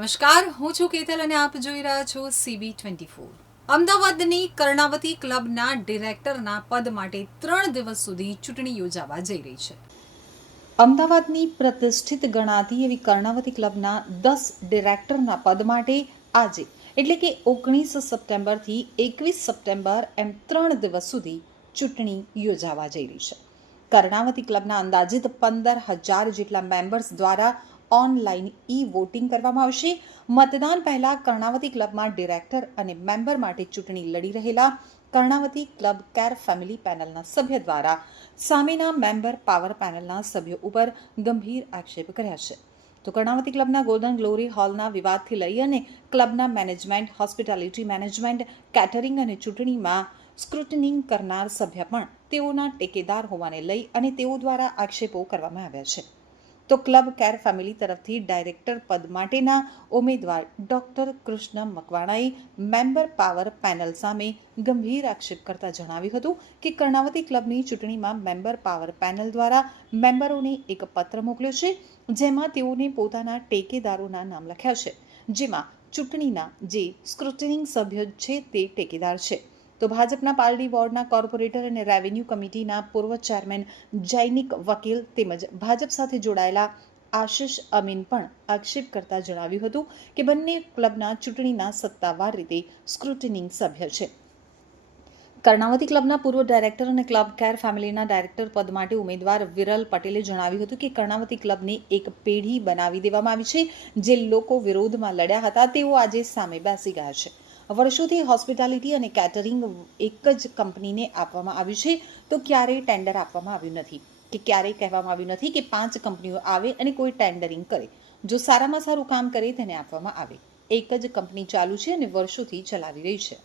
નમસ્કાર, હું છું કેતલ અને આપ જોઈ રહ્યા છો CB24. અમદાવાદની કર્ણાવતી ક્લબના ડિરેક્ટરના પદ માટે 3 દિવસ સુધી ચૂંટણી યોજાવા જઈ રહી છે. અમદાવાદની પ્રતિષ્ઠિત ગણાતી એવી કર્ણાવતી ક્લબના 10 ડિરેક્ટરના પદ માટે આજે એટલે કે 19 સપ્ટેમ્બરથી 21 સપ્ટેમ્બર એમ 3 દિવસ સુધી ચૂંટણી યોજાવા જઈ રહી છે. કર્ણાવતી ક્લબના અંદાજિત 15,000 જેટલા મેમ્બર્સ દ્વારા ઓનલાઈન વોટિંગ કરવામાં આવશે. મતદાન પહેલા કર્ણાવતી ક્લબમાં ડિરેક્ટર અને મેમ્બર માટે ચૂંટણી લડી રહેલા કર્ણાવતી ક્લબ કેર ફેમિલી પેનલના સભ્ય દ્વારા સામેના મેમ્બર પાવર પેનલના સભ્યો ઉપર ગંભીર આક્ષેપ કર્યા છે. તો કર્ણાવતી ક્લબના ગોલ્ડન ગ્લોરી હોલના વિવાદથી લઈ અને ક્લબના મેનેજમેન્ટ, હોસ્પિટાલિટી મેનેજમેન્ટ, કેટરિંગ અને ચૂંટણીમાં સ્ક્રુટનિંગ કરનાર સભ્ય પણ તેઓના ટેકેદાર હોવાને લઈ અને તેઓ દ્વારા આક્ષેપો કરવામાં આવ્યા છે. તો ક્લબ કેર ફેમિલી તરફથી ડાયરેક્ટર પદ માટેના ઉમેદવાર ડોક્ટર કૃષ્ણ મકવાણાએ મેમ્બર પાવર પેનલ સામે ગંભીર આક્ષેપ કરતા જણાવ્યું હતું કે કર્ણાવતી ક્લબની ચૂંટણીમાં મેમ્બર પાવર પેનલ દ્વારા મેમ્બરોને એક પત્ર મોકલ્યો છે, જેમાં તેઓને પોતાના ટેકેદારોના નામ લખ્યા છે, જેમાં ચૂંટણીના જે સ્ક્રુટનિંગ સભ્ય છે તે ટેકેદાર છે. તો ભાજપના પાલડી વોર્ડના કોર્પોરેટર અને રેવન્યુ કમિટીના પૂર્વ ચેરમેન જૈનિક વકીલ તેમજ ભાજપ સાથે જોડાયેલા આશિષ અમીન પણ આક્ષેપ કરતા જણાવ્યું હતું કે બંને ક્લબના ચૂંટણીના સત્તાવાર રીતે સ્ક્રુટનિંગ સભ્ય છે. કર્ણાવતી ક્લબના પૂર્વ ડાયરેક્ટર અને ક્લબ કેર ફેમિલીના ડાયરેક્ટર પદ માટે ઉમેદવાર વિરલ પટેલે જણાવ્યું હતું કે કર્ણાવતી ક્લબને એક પેઢી બનાવી દેવામાં આવી છે. જે લોકો વિરોધમાં લડ્યા હતા તેઓ આજે સામે બેસી ગયા છે. વર્ષોથી હોસ્પિટાલિટી અને કેટરિંગ એક જ કંપનીને આપવામાં આવ્યું છે, તો ક્યારેય ટેન્ડર આપવામાં આવ્યું નથી કે ક્યારેય કહેવામાં આવ્યું નથી કે 5 કંપનીઓ આવે અને કોઈ ટેન્ડરિંગ કરે. જો સારામાં સારું કામ કરે તેને આપવામાં આવે. એક જ કંપની ચાલુ છે અને વર્ષોથી ચલાવી રહી છે.